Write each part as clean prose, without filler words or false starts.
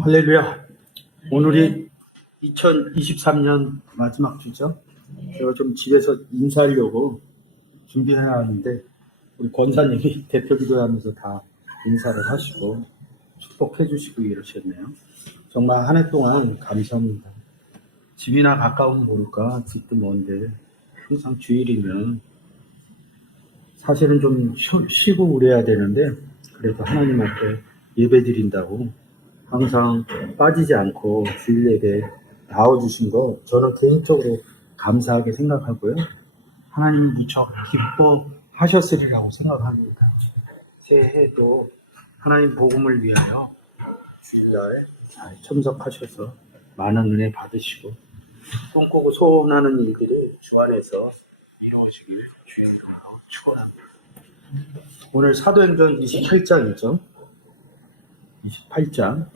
할렐루야. 오늘이 2023년 마지막 주죠. 제가 좀 집에서 인사하려고 준비해야 하는데 우리 권사님이 대표 기도하면서 다 인사를 하시고 축복해 주시고 이러셨네요. 정말 한 해 동안 감사합니다. 집이나 가까우면 모를까 집도 먼데 항상 주일이면 사실은 좀 쉬고 그래야 되는데 그래도 하나님 앞에 예배 드린다고 항상 빠지지 않고 주일 예배 나와주신 거 저는 개인적으로 감사하게 생각하고요. 하나님이 무척 기뻐하셨으리라고 생각합니다. 새해도 하나님 복음을 위하여 주일날 잘 참석하셔서 많은 은혜 받으시고 꿈꾸고 소원하는 일들을 주 안에서 이루어지길 주의 이름으로 축원합니다. 오늘 사도행전 28장이죠. 28장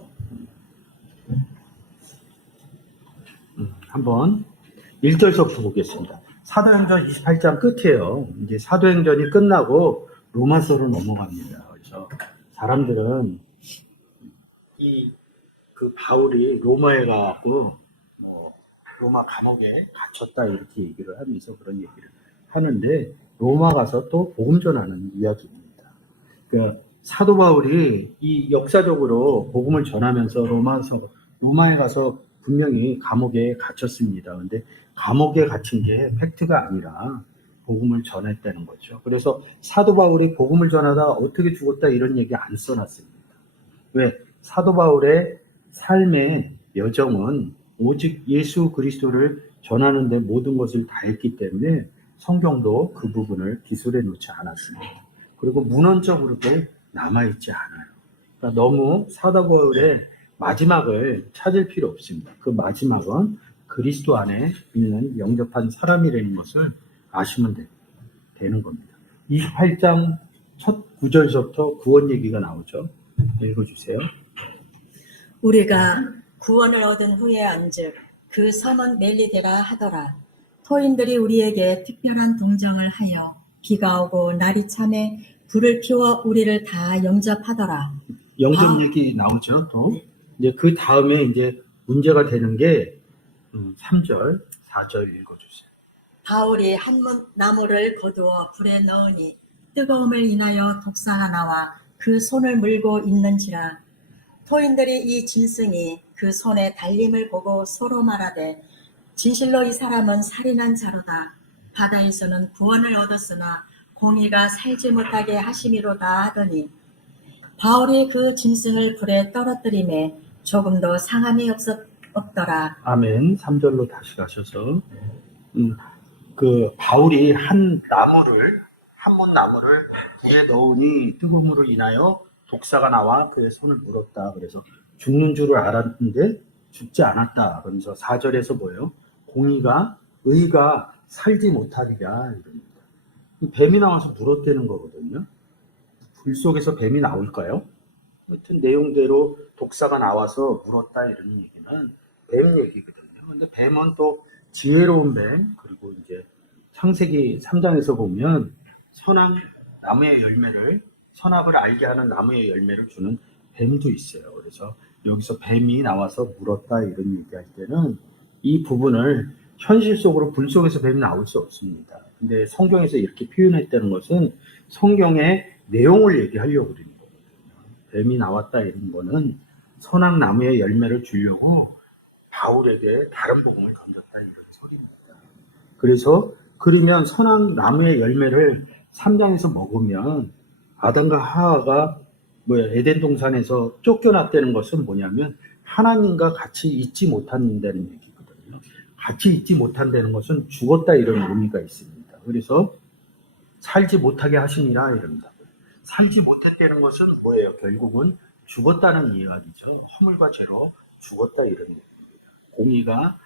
한번 1절서부터 보겠습니다. 사도행전 28장 끝이에요. 이제 사도행전이 끝나고 로마서로 넘어갑니다. 그래서 사람들은 그 바울이 로마에 가고 뭐 로마 감옥에 갇혔다 이렇게 얘기를 하면서 그런 얘기를 하는데 로마 가서 또 복음 전하는 이야기입니다. 그러니까 사도 바울이 이 역사적으로 복음을 전하면서 로마에 가서 분명히 감옥에 갇혔습니다. 근데 감옥에 갇힌 게 팩트가 아니라 복음을 전했다는 거죠. 그래서 사도 바울이 복음을 전하다가 어떻게 죽었다 이런 얘기 안 써놨습니다. 왜? 사도 바울의 삶의 여정은 오직 예수 그리스도를 전하는 데 모든 것을 다 했기 때문에 성경도 그 부분을 기술해 놓지 않았습니다. 그리고 문헌적으로도 남아있지 않아요. 그러니까 너무 사도 바울의 마지막을 찾을 필요 없습니다. 그 마지막은 그리스도 안에 있는 영접한 사람이라는 것을 아시면 되는 겁니다. 28장 첫 9절부터 구원 얘기가 나오죠. 읽어주세요. 우리가 구원을 얻은 후에 안즉 그 성은 멜리데라 하더라. 토인들이 우리에게 특별한 동정을 하여 비가 오고 날이 참에 불을 피워 우리를 다 영접하더라. 영접 얘기 나오죠. 또 이제 그 다음에 이제 문제가 되는 게 3절, 4절 읽어주세요. 바울이 한 나무를 거두어 불에 넣으니 뜨거움을 인하여 독사가 나와 그 손을 물고 있는지라. 토인들이 이 짐승이 그 손에 달림을 보고 서로 말하되 진실로 이 사람은 살인한 자로다. 바다에서는 구원을 얻었으나 공의가 살지 못하게 하심이로다 하더니 바울이 그 짐승을 불에 떨어뜨리매 조금도 상함이 없더라. 아멘. 3절로 다시 가셔서 그 바울이 한 문 나무를 불에 넣으니 뜨거움으로 인하여 독사가 나와 그의 손을 물었다. 그래서 죽는 줄을 알았는데 죽지 않았다. 그러면서 4절에서 뭐예요? 의가 살지 못하리라 이럽니다. 뱀이 나와서 물었다는 거거든요. 불 속에서 뱀이 나올까요? 하여튼 내용대로 독사가 나와서 물었다 이런 얘기는 뱀 얘기거든요. 근데 뱀은 또 지혜로운 뱀, 그리고 이제 창세기 3장에서 보면 선악을 알게 하는 나무의 열매를 주는 뱀도 있어요. 그래서 여기서 뱀이 나와서 물었다 이런 얘기할 때는 이 부분을 현실 속으로 불 속에서 뱀이 나올 수 없습니다. 근데 성경에서 이렇게 표현했다는 것은 성경의 내용을 얘기하려고 그러는 거거든요. 뱀이 나왔다 이런 거는 선악 나무의 열매를 주려고 바울에게 다른 복음을 던졌다 이런 소리입니다. 그래서 그러면 선악 나무의 열매를 3장에서 먹으면 아담과 하와가 에덴 동산에서 쫓겨났다는 것은 뭐냐면 하나님과 같이 있지 못한다는 얘기거든요. 같이 있지 못한다는 것은 죽었다 이런 의미가 있습니다. 그래서 살지 못하게 하시니라 이럽니다. 살지 못했다는 것은 뭐예요? 결국은 죽었다는 이야기죠. 허물과 죄로 죽었다 이런 얘기입니다.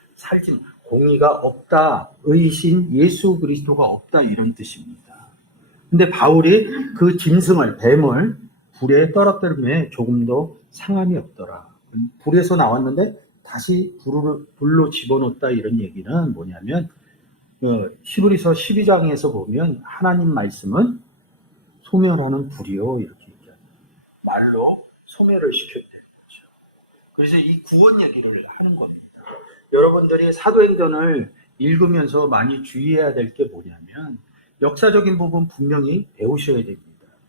공의가 없다. 의신 예수 그리스도가 없다 이런 뜻입니다. 근데 바울이 그 짐승을 뱀을 불에 떨어뜨림에 조금도 상함이 없더라. 불에서 나왔는데 다시 불로 집어넣었다 이런 얘기는 뭐냐면 히브리서 12장에서 보면 하나님 말씀은 소멸하는 불이요 이렇게 얘기합니다. 말로 소멸을 시켰다는 거죠. 그래서 이 구원 얘기를 하는 겁니다. 여러분들이 사도행전을 읽으면서 많이 주의해야 될 게 뭐냐면 역사적인 부분 분명히 배우셔야 됩니다.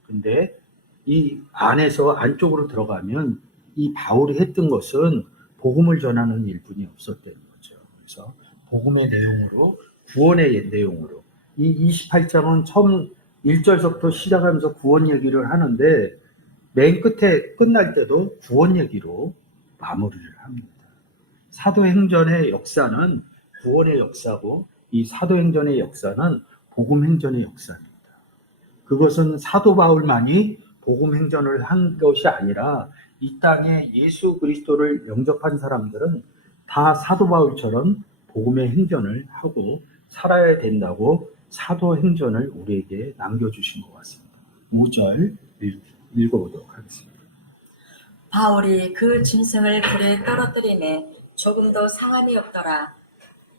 근데 이 안에서 안쪽으로 들어가면 이 바울이 했던 것은 복음을 전하는 일뿐이 없었다는 거죠. 그래서 복음의 내용으로 구원의 내용으로 이 28장은 처음 1절서부터 시작하면서 구원 얘기를 하는데 맨 끝에 끝날 때도 구원 얘기로 마무리를 합니다. 사도행전의 역사는 구원의 역사고 이 사도행전의 역사는 복음행전의 역사입니다. 그것은 사도 바울만이 복음행전을 한 것이 아니라 이 땅에 예수 그리스도를 영접한 사람들은 다 사도 바울처럼 복음의 행전을 하고 살아야 된다고 사도행전을 우리에게 남겨주신 것 같습니다. 5절 읽어보도록 하겠습니다. 바울이 그 짐승을 불에 떨어뜨림에 조금도 상함이 없더라.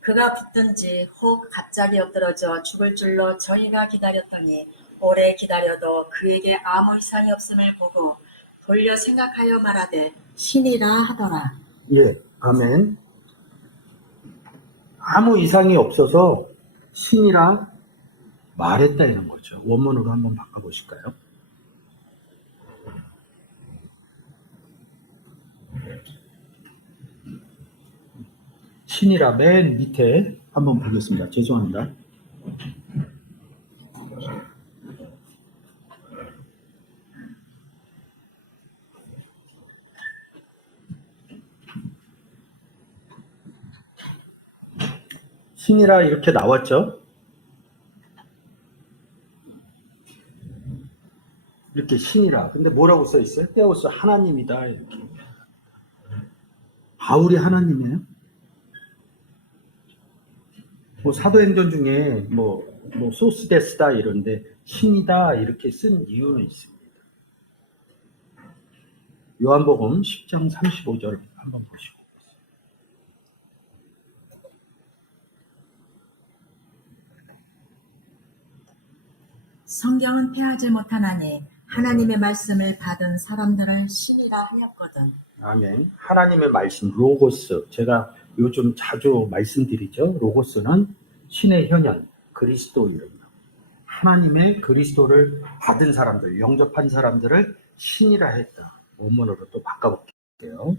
그가 붙든지 혹 갑자기 엎드러져 죽을 줄로 저희가 기다렸더니 오래 기다려도 그에게 아무 이상이 없음을 보고 돌려 생각하여 말하되 신이라 하더라. 예, 아멘. 아무 이상이 없어서 신이라 말했다 이런 거죠. 원문으로 한번 바꿔보실까요? 신이라 맨 밑에 한번 보겠습니다. 죄송합니다. 신이라 이렇게 나왔죠? 이렇게 신이라. 근데 뭐라고 써 있어요? 테오스 하나님이다 이렇게. 바울이 하나님이에요? 뭐 사도행전 중에 뭐 소스데스다 이런데 신이다 이렇게 쓴 이유는 있습니다. 요한복음 10장 35절 한번 보시고. 성경은 패하지 못하나니 하나님의 말씀을 받은 사람들을 신이라 하였거든. 아멘. 하나님의 말씀 로고스, 제가 요즘 자주 말씀드리죠. 로고스는 신의 현현, 그리스도 이름이요. 하나님의 그리스도를 받은 사람들, 영접한 사람들을 신이라 했다. 원문으로 또 바꿔볼게요.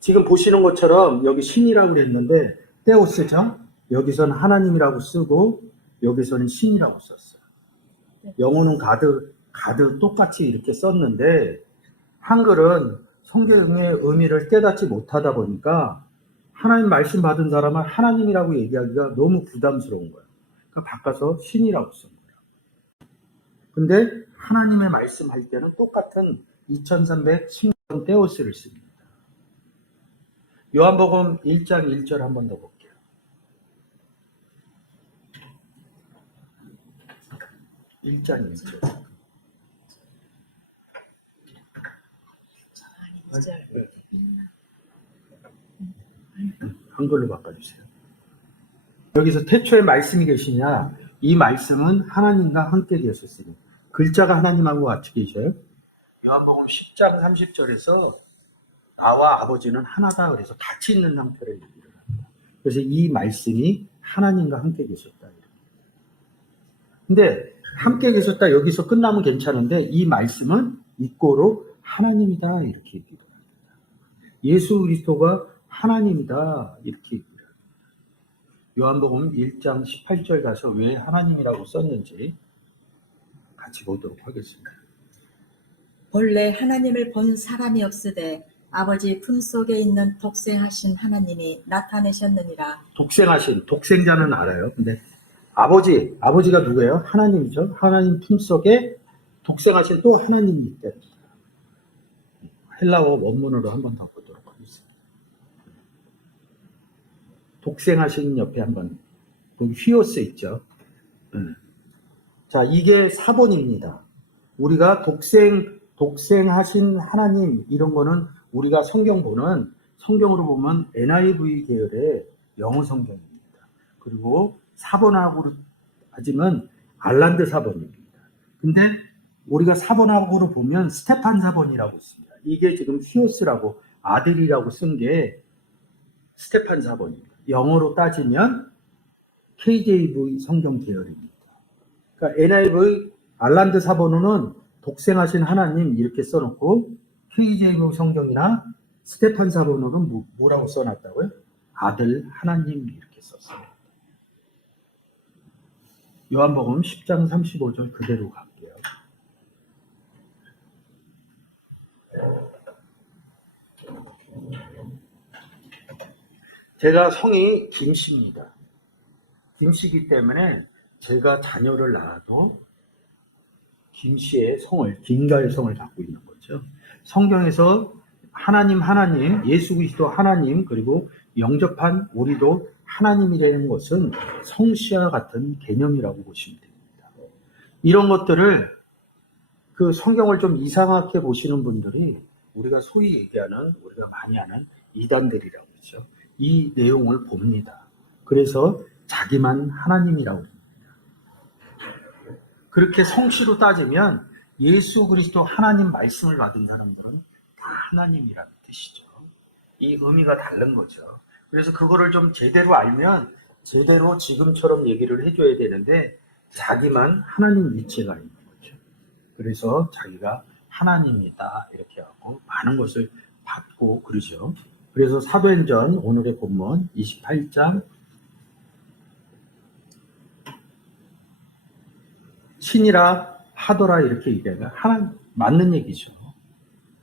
지금 보시는 것처럼 여기 신이라고 그랬는데 테오스죠. 여기서는 하나님이라고 쓰고 여기서는 신이라고 썼어요. 영어는 가드 똑같이 이렇게 썼는데 한글은 성경의 의미를 깨닫지 못하다 보니까 하나님 말씀 받은 사람은 하나님이라고 얘기하기가 너무 부담스러운 거예요. 그러니까 바꿔서 신이라고 쓴 거예요. 근데 하나님의 말씀 할 때는 똑같은 2310번 테오스를 씁니다. 요한복음 1장 1절 한 번 더 볼게요. 일 장 1절. 한글로 바꿔주세요. 여기서 태초에 말씀이 계시냐? 이 말씀은 하나님과 함께 계셨으니. 글자가 하나님하고 같이 계셔요. 요한복음 10장 30절에서 나와 아버지는 하나다 그래서 같이 있는 상태를 얘기를 합니다. 그래서 이 말씀이 하나님과 함께 계셨다. 근데 함께 계셨다 여기서 끝나면 괜찮은데 이 말씀은 이꼬로 하나님이다 이렇게 얘기를 합니다. 예수 그리스도가 하나님이다 이렇게 얘기를 합니다. 요한복음 1장 18절 가서 왜 하나님이라고 썼는지 같이 보도록 하겠습니다. 본래 하나님을 본 사람이 없으되 아버지 품속에 있는 독생하신 하나님이 나타내셨느니라. 독생자는 알아요. 근데 아버지가 누구예요? 하나님이죠. 하나님 품속에 독생하신 또 하나님이 있다. 헬라어 원문으로 한번 더 보도록 하겠습니다. 독생하신 옆에 한번 거기 휘오스 있죠. 자, 이게 사본입니다. 우리가 독생하신 하나님 이런 거는 우리가 성경으로 보면 NIV 계열의 영어 성경입니다. 그리고 사본학으로 따지면 알란드 사본입니다. 근데 우리가 사본학으로 보면 스테판 사본이라고 있습니다. 이게 지금 히오스라고 아들이라고 쓴 게 스테판 사본입니다. 영어로 따지면 KJV 성경 계열입니다. 그러니까 NIV 알란드 사본은 독생하신 하나님 이렇게 써놓고 KJV 성경이나 스테판 사본은 뭐라고 써놨다고요? 아들 하나님 이렇게 썼어요. 요한복음 10장 35절 그대로 갈게요. 제가 성이 김씨입니다. 김씨이기 때문에 제가 자녀를 낳아도 김씨의 성을, 김가의 성을 갖고 있는 거죠. 성경에서 하나님, 예수 그리스도 하나님, 그리고 영접한 우리도 하나님이라는 것은 성씨와 같은 개념이라고 보시면 됩니다. 이런 것들을 그 성경을 좀 이상하게 보시는 분들이 우리가 소위 얘기하는, 우리가 많이 아는 이단들이라고 그러죠. 이 내용을 봅니다. 그래서 자기만 하나님이라고 합니다. 그렇게 성씨로 따지면 예수 그리스도 하나님 말씀을 받은 사람들은 다 하나님이라는 뜻이죠. 이 의미가 다른 거죠. 그래서 그거를 좀 제대로 알면 제대로 지금처럼 얘기를 해줘야 되는데 자기만 하나님 위치가 있는 거죠. 그래서 자기가 하나님이다 이렇게 하고 많은 것을 받고 그러죠. 그래서 사도행전 오늘의 본문 28장 신이라 하더라 이렇게 얘기하면 하나님 맞는 얘기죠.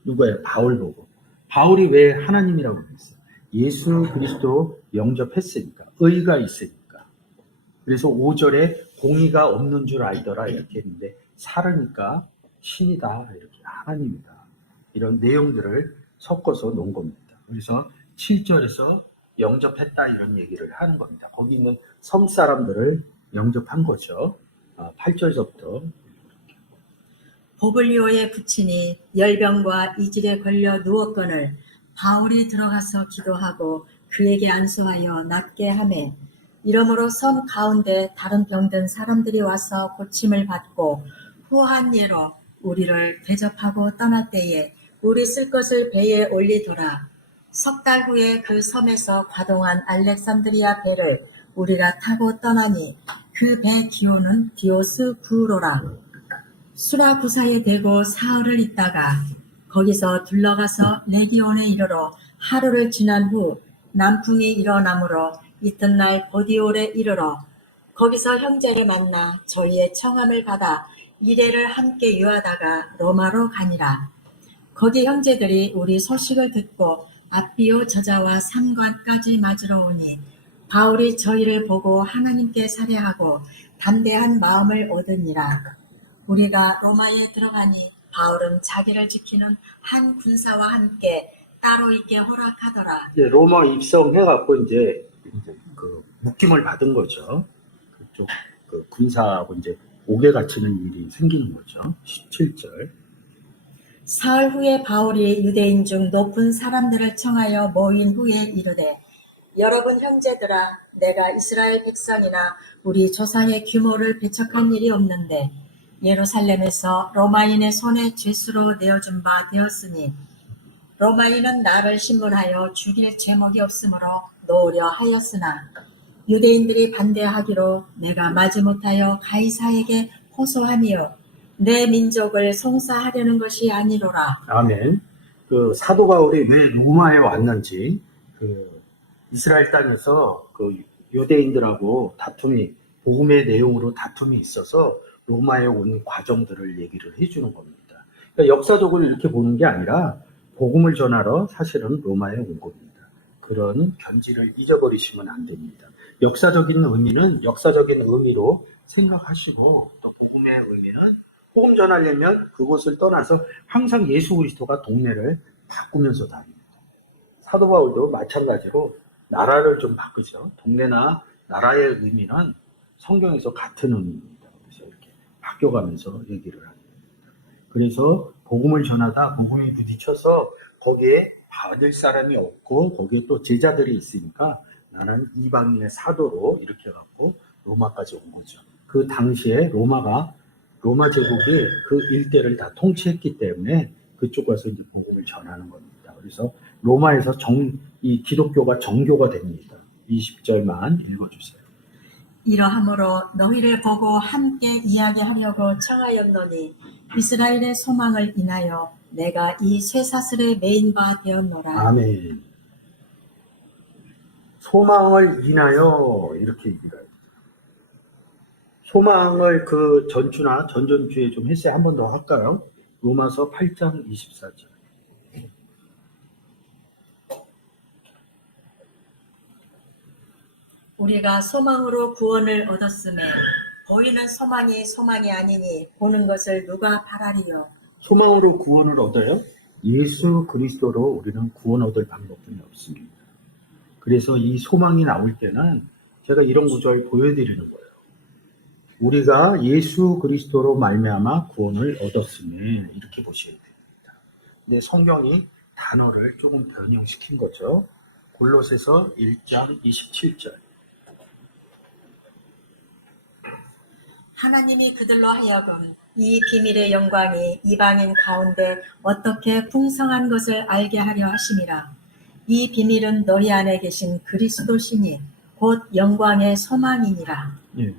누가요? 바울 보고. 바울이 왜 하나님이라고 그랬어요? 예수 그리스도 영접했으니까. 의가 있으니까. 그래서 5절에 공의가 없는 줄 알더라 이렇게 했는데 살으니까 신이다 이렇게 하나님이다. 이런 내용들을 섞어서 놓은 겁니다. 그래서 7절에서 영접했다 이런 얘기를 하는 겁니다. 거기 있는 섬 사람들을 영접한 거죠. 8절서부터 보블리오의 부친이 열병과 이질에 걸려 누웠거늘 바울이 들어가서 기도하고 그에게 안수하여 낫게 하매 이러므로 섬 가운데 다른 병든 사람들이 와서 고침을 받고 후한 예로 우리를 대접하고 떠날 때에 우리 쓸 것을 배에 올리더라. 석 달 후에 그 섬에서 과동한 알렉산드리아 배를 우리가 타고 떠나니 그 배 기호는 디오스 구로라. 수라구사에 대고 사흘을 있다가 거기서 둘러가서 레기온에 이르러 하루를 지난 후 남풍이 일어나므로 이튿날 보디올에 이르러 거기서 형제를 만나 저희의 청함을 받아 이레를 함께 유하다가 로마로 가니라. 거기 형제들이 우리 소식을 듣고 아비오 저자와 상관까지 맞으러 오니 바울이 저희를 보고 하나님께 살해하고 담대한 마음을 얻으니라. 우리가 로마에 들어가니 바울은 자기를 지키는 한 군사와 함께 따로 있게 허락하더라. 이제 로마 입성해갖고 이제 그 묶임을 받은 거죠. 그쪽 그 군사하고 이제 옥에 갇히는 일이 생기는 거죠. 17절. 사흘 후에 바울이 유대인 중 높은 사람들을 청하여 모인 후에 이르되 여러분 형제들아 내가 이스라엘 백성이나 우리 조상의 규모를 배척한 일이 없는데 예루살렘에서 로마인의 손에 죄수로 내어준 바 되었으니 로마인은 나를 신문하여 죽일 제목이 없으므로 놓으려 하였으나 유대인들이 반대하기로 내가 마지못하여 가이사에게 호소하며 내 민족을 송사하려는 것이 아니로라. 아멘. 그 사도 바울이 왜 로마에 왔는지 그 이스라엘 땅에서 그 유대인들하고 복음의 내용으로 다툼이 있어서 로마에 온 과정들을 얘기를 해주는 겁니다. 그러니까 역사적으로 이렇게 보는 게 아니라 복음을 전하러 사실은 로마에 온 겁니다. 그런 견지를 잊어버리시면 안 됩니다. 역사적인 의미는 역사적인 의미로 생각하시고 또 복음의 의미는 복음 전하려면 그곳을 떠나서 항상 예수 그리스도가 동네를 바꾸면서 다닙니다. 사도 바울도 마찬가지로 나라를 좀 바꾸죠. 동네나 나라의 의미는 성경에서 같은 의미입니다. 그래서 이렇게 바뀌어가면서 얘기를 합니다. 그래서 복음을 전하다 복음이 부딪혀서 거기에 받을 사람이 없고 거기에 또 제자들이 있으니까 나는 이방인의 사도로 이렇게 갖고 로마까지 온 거죠. 그 당시에 로마 제국이 그 일대를 다 통치했기 때문에 그쪽 가서 이제 복음을 전하는 겁니다. 그래서 로마에서 이 기독교가 정교가 됩니다. 20절만 읽어주세요. 이러함으로 너희를 보고 함께 이야기하려고 청하였노니 이스라엘의 소망을 인하여 내가 이 쇠사슬에 매인 바 되었노라. 아멘. 소망을 인하여 이렇게 얘기를 해요. 소망을 그 전주나 전전주에 좀 했어요. 한 번 더 할까요? 로마서 8장 24절. 우리가 소망으로 구원을 얻었음에 보이는 소망이 아니니 보는 것을 누가 바라리요. 소망으로 구원을 얻어요? 예수 그리스도로 우리는 구원 얻을 방법뿐이 없습니다. 그래서 이 소망이 나올 때는 제가 이런 구절 보여드리는 거예요. 우리가 예수 그리스도로 말미암아 구원을 얻었음에 이렇게 보셔야 됩니다. 근데 성경이 단어를 조금 변형시킨 거죠. 골로새서 1장 27절. 하나님이 그들로 하여금 이 비밀의 영광이 이방인 가운데 어떻게 풍성한 것을 알게 하려 하심이라. 이 비밀은 너희 안에 계신 그리스도시니 곧 영광의 소망이니라. 예,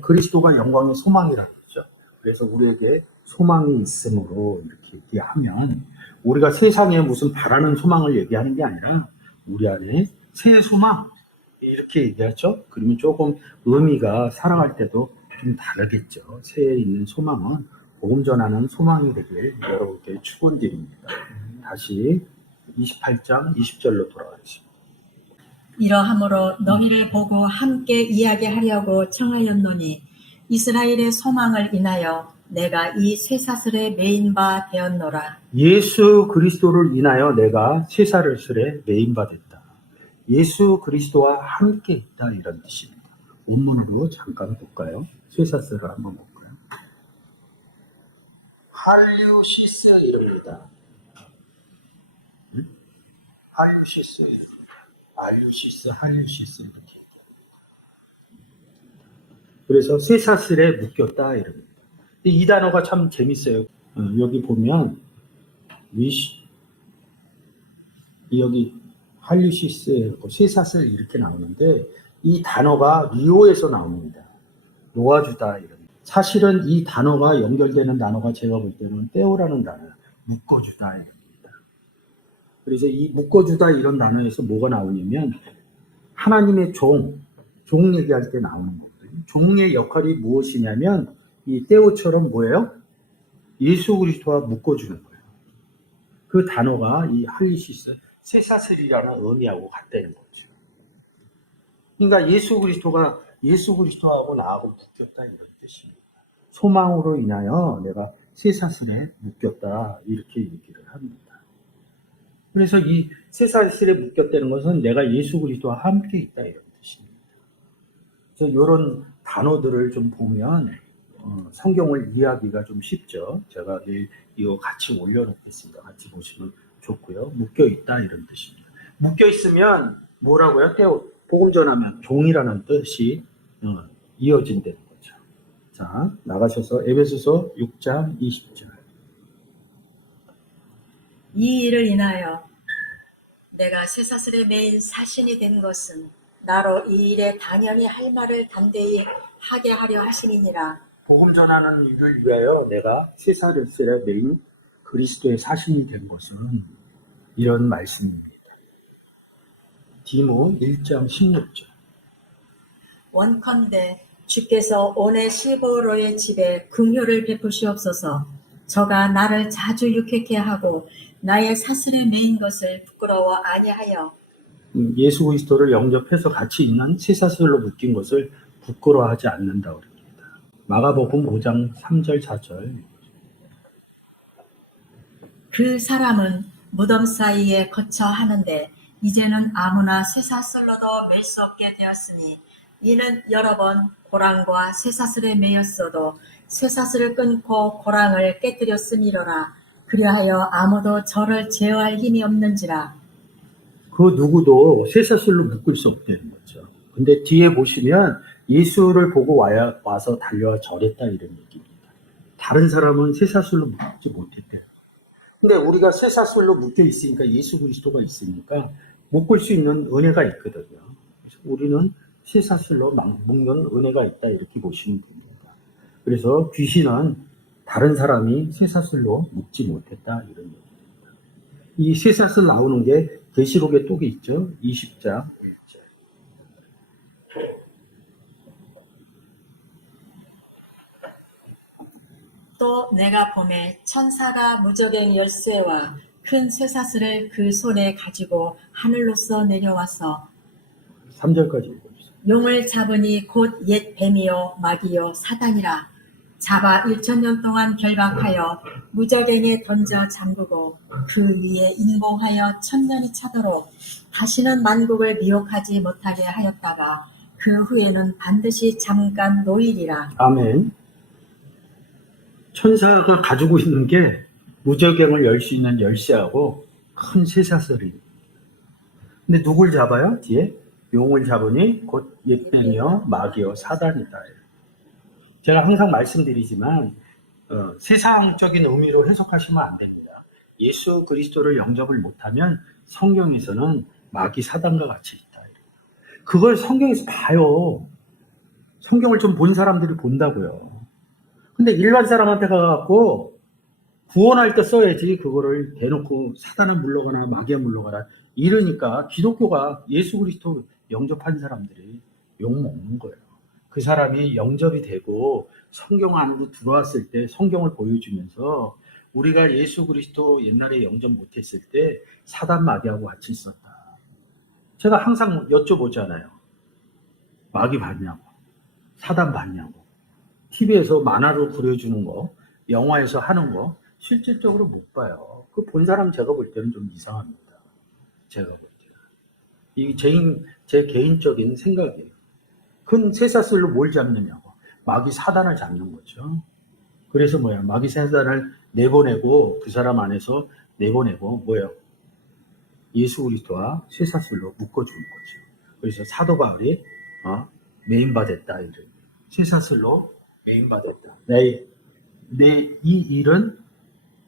그리스도가 영광의 소망이라고 그러죠. 그래서 우리에게 소망이 있으므로 이렇게 얘기하면 우리가 세상에 무슨 바라는 소망을 얘기하는 게 아니라 우리 안에 새 소망 이렇게 얘기하죠. 그러면 조금 의미가 살아갈 때도 좀 다르겠죠. 새에 있는 소망은 복음 전하는 소망이 되길 여러분께 축원드립니다. 다시 28장 20절로 돌아가겠습니다. 이러함으로 너희를 보고 함께 이야기하려고 청하였노니 이스라엘의 소망을 인하여 내가 이 쇠사슬에 매인 바 되었노라. 예수 그리스도를 인하여 내가 쇠사슬에 매인 바 됐다. 예수 그리스도와 함께 있다 이런 뜻입니다. 원문으로 잠깐 볼까요? 쇠사슬을 한번 볼까요? 할류시스 이름입니다. 할류시스 이름. 할류시스 이렇게. 그래서 쇠사슬에 묶였다 이럽니다. 이 단어가 참 재밌어요. 여기 보면 여기 할류시스 쇠사슬 이렇게 나오는데 이 단어가 리오에서 나옵니다. 놓아주다 이런. 사실은 이 단어가 연결되는 단어가 제가 볼 때는 떼오라는 단어예요. 묶어주다 이럽니다. 그래서 이 묶어주다 이런 단어에서 뭐가 나오냐면 하나님의 종 얘기할 때 나오는 거거든요. 종의 역할이 무엇이냐면 이 떼오처럼 뭐예요? 예수 그리스도와 묶어주는 거예요. 그 단어가 이 할리시스 쇠사슬이라는 의미하고 같다는 거죠. 그러니까 예수 그리스도하고 나하고 묶였다 이런 뜻입니다. 소망으로 인하여 내가 쇠사슬에 묶였다 이렇게 얘기를 합니다. 그래서 이 쇠사슬에 묶였다는 것은 내가 예수 그리스도와 함께 있다 이런 뜻입니다. 그래서 이런 단어들을 좀 보면 성경을 이해하기가 좀 쉽죠. 제가 내일 이거 같이 올려놓겠습니다. 같이 보시면 좋고요. 묶여 있다 이런 뜻입니다. 묶여 있으면 뭐라고요? 복음 전하면 종이라는 뜻이 이어진다는 거죠. 자, 나가셔서 에베소서 6장 20절. 이 일을 인하여 내가 쇠사슬에 매인 사신이 된 것은 나로 이 일에 당연히 할 말을 담대히 하게 하려 하심이니라. 복음 전하는 일을 위하여 내가 쇠사슬에 매인 그리스도의 사신이 된 것은 이런 말씀입니다. 디모 1장 16절. 원컨대 주께서 오네시보로의 집에 긍휼을 베푸시옵소서. 저가 나를 자주 유쾌케 하고 나의 사슬에 매인 것을 부끄러워 아니하여 예수 그리스도를 영접해서 같이 있는 쇠사슬로 묶인 것을 부끄러워하지 않는다고 그럽니다. 마가복음 5장 3절 4절. 그 사람은 무덤 사이에 거처 하는데 이제는 아무나 쇠사슬로도 맬 수 없게 되었으니 이는 여러 번 고랑과 쇠사슬에 매였어도 쇠사슬을 끊고 고랑을 깨뜨렸음이로라. 그리하여 아무도 저를 제어할 힘이 없는지라. 그 누구도 쇠사슬로 묶을 수 없다는 거죠. 근데 뒤에 보시면 예수를 보고 와서 달려와 절했다 이런 얘기입니다. 다른 사람은 쇠사슬로 묶지 못했대요. 근데 우리가 쇠사슬로 묶여 있으니까 예수 그리스도가 있으니까 묶을 수 있는 은혜가 있거든요. 그래서 우리는 쇠사슬로 묶는 은혜가 있다 이렇게 보시면 됩니다. 그래서 귀신은 다른 사람이 쇠사슬로 묶지 못했다 이런 얘기입니다. 이 쇠사슬 나오는 게 계시록에 또 있죠. 20장 1절. 또 내가 보매 천사가 무저갱 열쇠와 큰 쇠사슬을 그 손에 가지고 하늘로서 내려와서 3절까지 읽어주세요. 용을 잡으니 곧 옛 뱀이요 마귀요 사단이라 잡아 1000년 동안 결박하여 무저갱에 던져 잠그고 그 위에 인공하여 1000년이 차도록 다시는 만국을 미혹하지 못하게 하였다가 그 후에는 반드시 잠깐 노일이라. 아멘. 천사가 가지고 있는 게 무저갱을 열 수 있는 열쇠하고 큰 쇠사슬입니다. 근데 누굴 잡아요? 뒤에 용을 잡으니 곧 옛뱀이요 마귀요 사단이다. 제가 항상 말씀드리지만 세상적인 의미로 해석하시면 안 됩니다. 예수 그리스도를 영접을 못하면 성경에서는 마귀 사단과 같이 있다. 그걸 성경에서 봐요. 성경을 좀 본 사람들이 본다고요. 근데 일반 사람한테 가갖고 구원할 때 써야지 그거를 대놓고 사단을 물러가나 마귀에 물러가나 이러니까 기독교가 예수 그리스도 영접한 사람들이 욕먹는 거예요. 그 사람이 영접이 되고 성경 안으로 들어왔을 때 성경을 보여주면서 우리가 예수 그리스도 옛날에 영접 못했을 때 사단 마귀하고 같이 있었다. 제가 항상 여쭤보잖아요. 마귀 봤냐고, 사단 봤냐고. TV에서 만화로 그려주는 거, 영화에서 하는 거 실질적으로 못 봐요. 그 본 사람 제가 볼 때는 좀 이상합니다. 제가 볼 때는. 이게 제 개인적인 생각이에요. 큰 쇠사슬로 뭘 잡느냐고. 마귀 사단을 잡는 거죠. 그래서 뭐야? 마귀 사단을 내보내고 그 사람 안에서 내보내고 뭐예요? 예수 그리스도와 쇠사슬로 묶어주는 거죠. 그래서 사도 바울이 메인받았다. 쇠사슬로 메인받았다.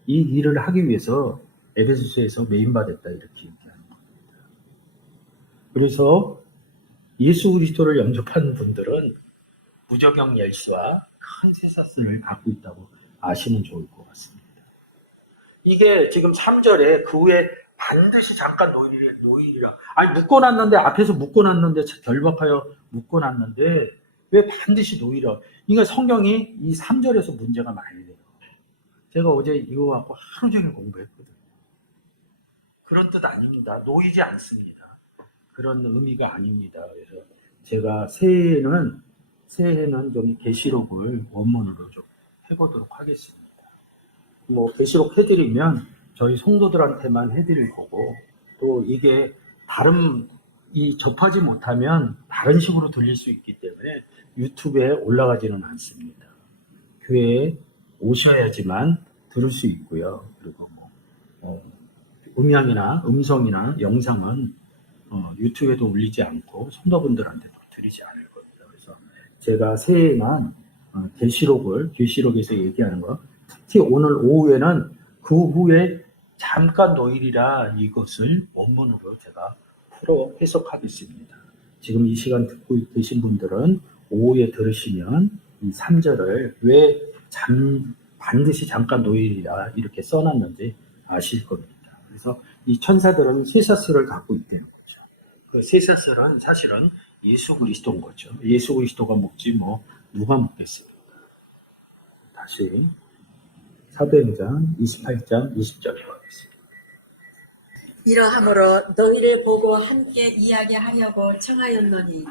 이 일을 하기 위해서 에베소서에서 메인받았다 이렇게 얘기하는 겁니다. 그래서 예수 그리스도를 영접하는 분들은 무저경 열쇠와 큰 쇠사슬을 갖고 있다고 아시면 좋을 것 같습니다. 이게 지금 3절에 그 후에 반드시 잠깐 노일이라. 아니 묶어놨는데 앞에서 묶어놨는데 결박하여 묶어놨는데 왜 반드시 노일이라. 그러니까 성경이 이 3절에서 문제가 많이 돼요. 제가 어제 이거 갖고 하루 종일 공부했거든요. 그런 뜻 아닙니다. 놓이지 않습니다. 그런 의미가 아닙니다. 그래서 제가 새해에는 좀 계시록을 원문으로 좀 해보도록 하겠습니다. 뭐 계시록 해드리면 저희 성도들한테만 해드릴 거고 또 이게 접하지 못하면 다른 식으로 들릴 수 있기 때문에 유튜브에 올라가지는 않습니다. 교회에 오셔야지만 들을 수 있고요. 그리고 음성이나 영상은 유튜브에도 올리지 않고 성도분들한테도 드리지 않을 겁니다. 그래서 제가 새해에만 계시록에서 얘기하는 거, 특히 오늘 오후에는 그 후에 잠깐 노일이라 이것을 원문으로 제가 풀어 해석하겠습니다. 지금 이 시간 듣고 계신 분들은 오후에 들으시면 이 3절을 왜 반드시 잠깐 노일이라 이렇게 써놨는지 아실 겁니다. 그래서 이 천사들은 쇠사슬을 갖고 있다는 거죠. 그 쇠사슬은 사실은 예수 그리스도인 거죠. 예수 그리스도가 묶지 누가 묶겠습니까? 다시 사도행전 28장 20절에 가겠습니다. 이러함으로 너희를 보고 함께 이야기하려고 청하였노니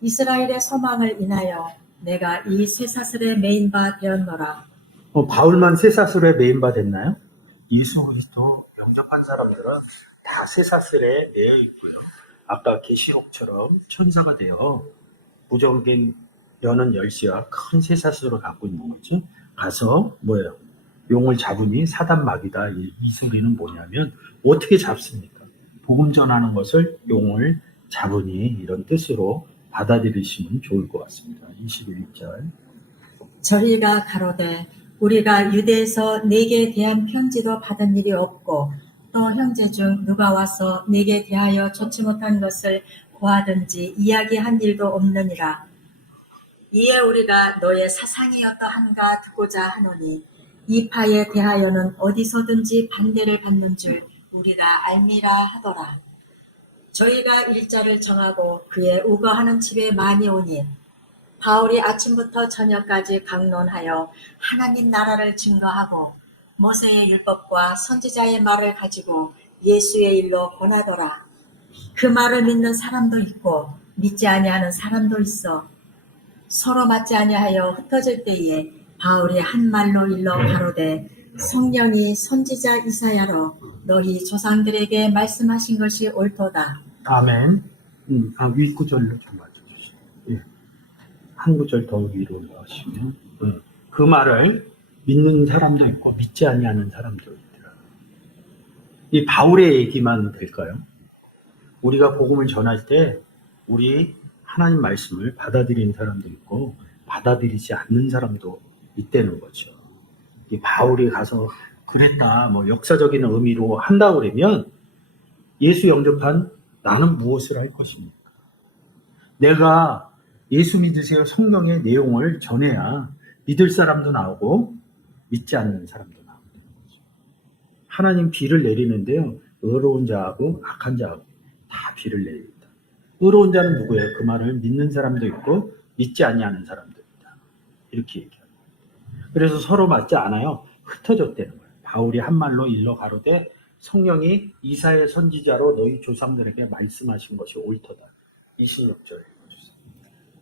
이스라엘의 소망을 인하여 내가 이 쇠사슬에 메인 바 되었노라. 바울만 쇠사슬에 메인 바 됐나요? 예수 그리스도 영접한 사람들은 다 쇠사슬에 매여 있고요. 아까 계시록처럼 천사가 되어 무정갱 여는 열쇠와 큰 쇠사슬을 갖고 있는 거죠. 가서 뭐예요? 용을 잡으니 사단 마귀다. 이 소리는 뭐냐면 어떻게 잡습니까? 복음 전하는 것을 용을 잡으니 이런 뜻으로 받아들이시면 좋을 것 같습니다. 21절. 저희가 가로되 우리가 유대에서 네게 대한 편지도 받은 일이 없고 또 형제 중 누가 와서 네게 대하여 좋지 못한 것을 고하든지 이야기한 일도 없느니라. 이에 우리가 너의 사상이 어떠한가 듣고자 하노니 이 파에 대하여는 어디서든지 반대를 받는 줄 우리가 알미라 하더라. 저희가 일자를 정하고 그의 우거하는 집에 많이 오니 바울이 아침부터 저녁까지 강론하여 하나님 나라를 증거하고 모세의 율법과 선지자의 말을 가지고 예수의 일로 권하더라. 그 말을 믿는 사람도 있고 믿지 아니하는 사람도 있어. 서로 맞지 아니하여 흩어질 때에 바울이 한 말로 일러 가로되 성령이 선지자 이사야로 너희 조상들에게 말씀하신 것이 옳도다. 아멘. 윗구절로 좀 맞춰주시죠. 예. 한 구절 더 위로 나오시면 그 말을 믿는 사람도 있고 믿지 아니하는 사람도 있더라. 이 바울의 얘기만 될까요? 우리가 복음을 전할 때 우리 하나님 말씀을 받아들이는 사람도 있고 받아들이지 않는 사람도 있다는 거죠. 이 바울이 가서 그랬다, 뭐 역사적인 의미로 한다 그러면 예수 영접한 나는 무엇을 할 것입니까? 내가 예수 믿으세요 성경의 내용을 전해야 믿을 사람도 나오고 믿지 않는 사람도 나오고 하나님 비를 내리는데요. 의로운 자하고 악한 자하고 다 비를 내립니다. 의로운 자는 누구예요? 그 말을 믿는 사람도 있고 믿지 아니하는 사람도 있다. 이렇게 얘기합니다. 그래서 서로 맞지 않아요. 흩어졌다는 거예요. 바울이 한 말로 일러 가로되 성령이 이사야 선지자로 너희 조상들에게 말씀하신 것이 옳도다. 26절.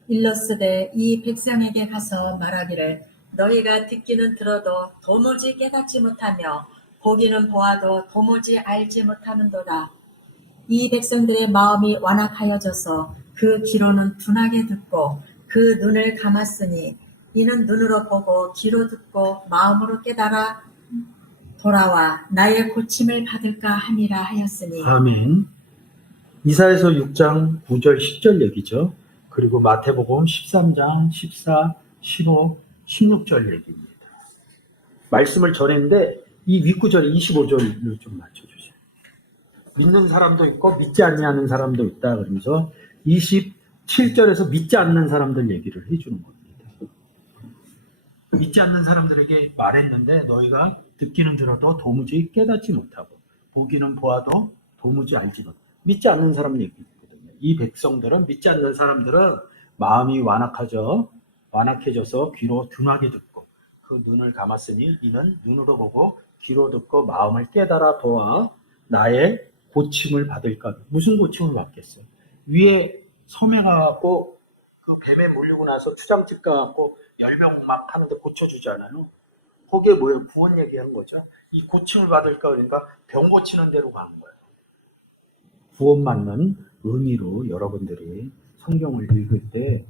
일러스되 이 백성에게 가서 말하기를 너희가 듣기는 들어도 도무지 깨닫지 못하며 보기는 보아도 도무지 알지 못하는도다. 이 백성들의 마음이 완악하여져서 그 귀로는 둔하게 듣고 그 눈을 감았으니 이는 눈으로 보고 귀로 듣고 마음으로 깨달아 돌아와 나의 고침을 받을까 함이라 하였으니. 아멘. 이사야서 6장 9절 10절 얘기죠. 그리고 마태복음 13장 14, 15, 16절 얘기입니다. 말씀을 전했는데 이 윗구절 25절로 좀 맞춰주세요. 믿는 사람도 있고 믿지 않는 사람도 있다. 그러면서 27절에서 믿지 않는 사람들 얘기를 해주는 겁니다. 믿지 않는 사람들에게 말했는데 너희가 듣기는 들어도 도무지 깨닫지 못하고 보기는 보아도 도무지 알지 못하고 믿지 않는 사람 얘기거든요. 이 백성들은 믿지 않는 사람들은 마음이 완악해져서 귀로 둔하게 듣고 그 눈을 감았으니 이는 눈으로 보고 귀로 듣고 마음을 깨달아 보아 나의 고침을 받을까. 무슨 고침을 받겠어요? 위에 섬에 가갖고 그 뱀에 물리고 나서 투장집 가갖고 열병 막 하는데 고쳐주잖아요. 거기에 뭐예요? 구원 얘기하는 거죠. 이 고침을 받을까 그러니까 병 고치는 데로 가는 거예요. 구원받는 의미로 여러분들이 성경을 읽을 때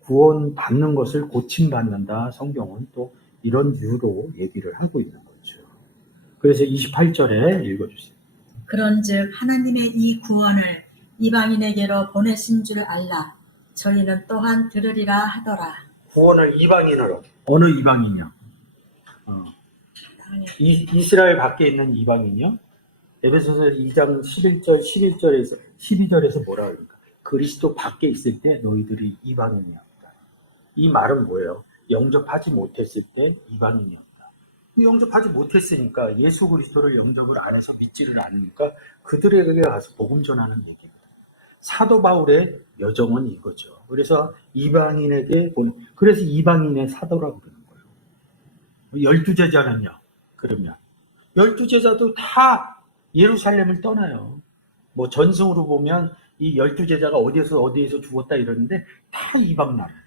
구원 받는 것을 고침받는다. 성경은 또 이런 이유로 얘기를 하고 있는 거죠. 그래서 28절에 읽어주세요. 그런즉 하나님의 이 구원을 이방인에게로 보내신 줄 알라. 저희는 또한 들으리라 하더라. 구원을 이방인으로. 어느 이방인이요? 이스라엘 밖에 있는 이방인이요? 에베소서 2장 11절, 11절에서 12절에서 뭐라 그러니까 그리스도 밖에 있을 때 너희들이 이방인이었다. 이 말은 뭐예요? 영접하지 못했을 때 이방인이었다. 영접하지 못했으니까 예수 그리스도를 영접을 안 해서 믿지를 않으니까 그들에게 가서 복음 전하는 얘기입니다. 사도 바울의 여정은 이거죠. 그래서 이방인에게 그래서 이방인의 사도라고 그러는 거예요. 12제자는요. 그러면 12제자도 다 예루살렘을 떠나요. 뭐 전승으로 보면 이 12제자가 어디에서 죽었다 이러는데 다 이방 나라예요.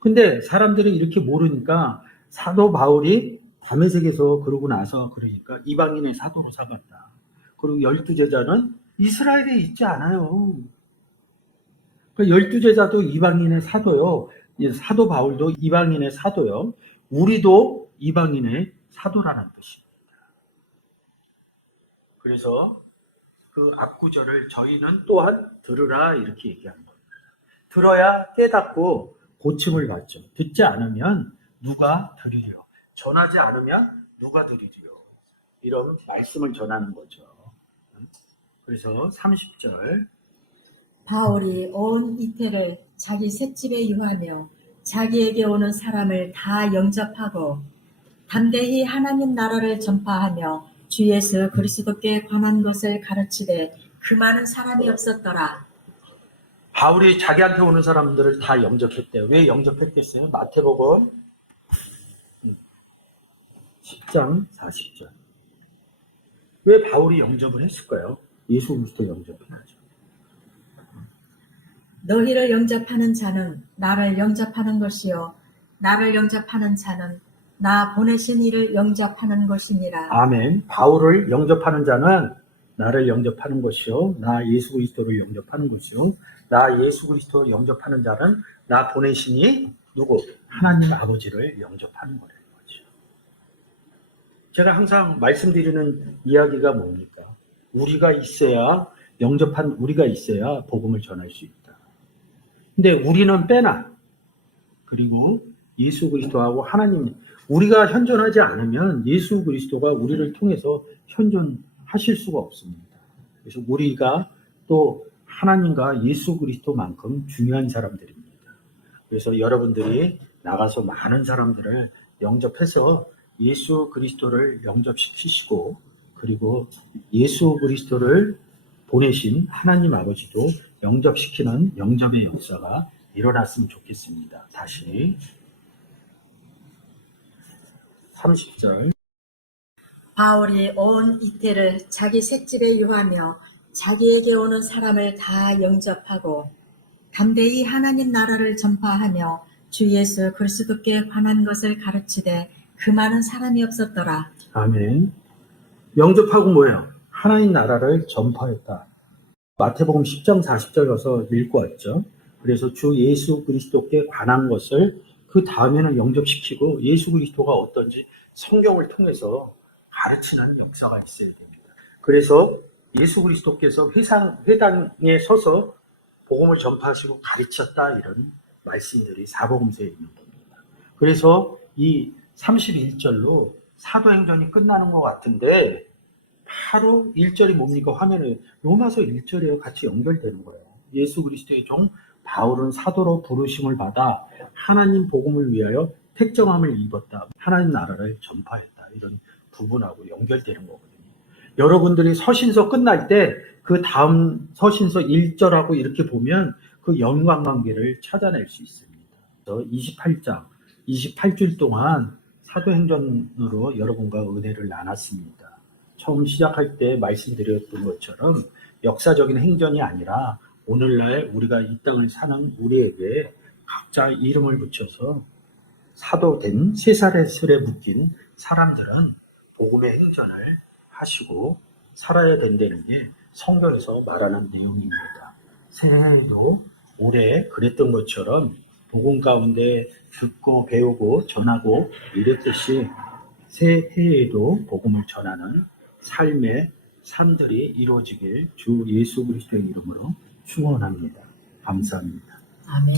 근데 사람들이 이렇게 모르니까 사도 바울이 다메섹에서 그러고 나서 그러니까 이방인의 사도로 삼았다. 그리고 12제자는 이스라엘에 있지 않아요. 그러니까 12제자도 이방인의 사도요. 사도 바울도 이방인의 사도요. 우리도 이방인의 사도라는 뜻입니다. 그래서 그 앞구절을 저희는 또한 들으라 이렇게 얘기하는 겁니다. 들어야 깨닫고 고침을 받죠. 듣지 않으면 누가 들으리요. 전하지 않으면 누가 들으리요. 이런 말씀을 전하는 거죠. 그래서 30절 바울이 온 이태를 자기 셋집에 유하며 자기에게 오는 사람을 다 영접하고 담대히 하나님 나라를 전파하며 주 예수 그리스도께 관한 것을 가르치되 그 많은 사람이 없었더라. 바울이 자기한테 오는 사람들을 다 영접했대요. 왜 영접했겠어요? 마태복음 10장 40절. 왜 바울이 영접을 했을까요? 예수 그리스도 영접해야죠. 너희를 영접하는 자는 나를 영접하는 것이요 나를 영접하는 자는 나 보내신 이를 영접하는 것이니라. 아멘. 바울을 영접하는 자는 나를 영접하는 것이요 나 예수 그리스도를 영접하는 것이요 나 예수 그리스도를 영접하는 자는 나 보내시니 누구? 하나님 아버지를 영접하는 거라는 거죠. 제가 항상 말씀드리는 이야기가 뭡니까? 우리가 있어야 우리가 있어야 복음을 전할 수 있다. 근데 우리는 빼나 그리고 예수 그리스도하고 하나님 우리가 현존하지 않으면 예수 그리스도가 우리를 통해서 현존하실 수가 없습니다. 그래서 우리가 또 하나님과 예수 그리스도만큼 중요한 사람들입니다. 그래서 여러분들이 나가서 많은 사람들을 영접해서 예수 그리스도를 영접시키시고 그리고 예수 그리스도를 보내신 하나님 아버지도 영접시키는 영접의 역사가 일어났으면 좋겠습니다. 다시 30절 바울이 온 이태를 자기 셋집에 유하며 자기에게 오는 사람을 다 영접하고 담대히 하나님 나라를 전파하며 주 예수 그리스도께 관한 것을 가르치되 그 많은 사람이 없었더라. 아멘. 영접하고 뭐예요? 하나님 나라를 전파했다. 마태복음 10장 40절 가서 읽고 왔죠. 그래서 주 예수 그리스도께 관한 것을 그 다음에는 영접시키고 예수 그리스도가 어떤지 성경을 통해서 가르치는 역사가 있어야 됩니다. 그래서 예수 그리스도께서 회당에 서서 복음을 전파하시고 가르쳤다 이런 말씀들이 사복음서에 있는 겁니다. 그래서 이 31절로 사도행전이 끝나는 것 같은데 바로 1절이 뭡니까? 화면에 로마서 1절에 같이 연결되는 거예요. 예수 그리스도의 종 바울은 사도로 부르심을 받아 하나님 복음을 위하여 택정함을 입었다. 하나님 나라를 전파했다. 이런 부분하고 연결되는 거거든요. 여러분들이 서신서 끝날 때 그 다음 서신서 1절하고 이렇게 보면 그 연관관계를 찾아낼 수 있습니다. 28장, 28줄 동안 사도행전으로 여러분과 은혜를 나눴습니다. 처음 시작할 때 말씀드렸던 것처럼 역사적인 행전이 아니라 오늘날 우리가 이 땅을 사는 우리에게 각자 이름을 붙여서 사도된 쇠사슬에 묶인 사람들은 복음의 행전을 하시고 살아야 된다는 게 성경에서 말하는 내용입니다. 새해에도 올해 그랬던 것처럼 복음 가운데 듣고 배우고 전하고 이랬듯이 새해에도 복음을 전하는 삶의 삶들이 이루어지길 주 예수 그리스도의 이름으로 축원합니다. 감사합니다. 아멘.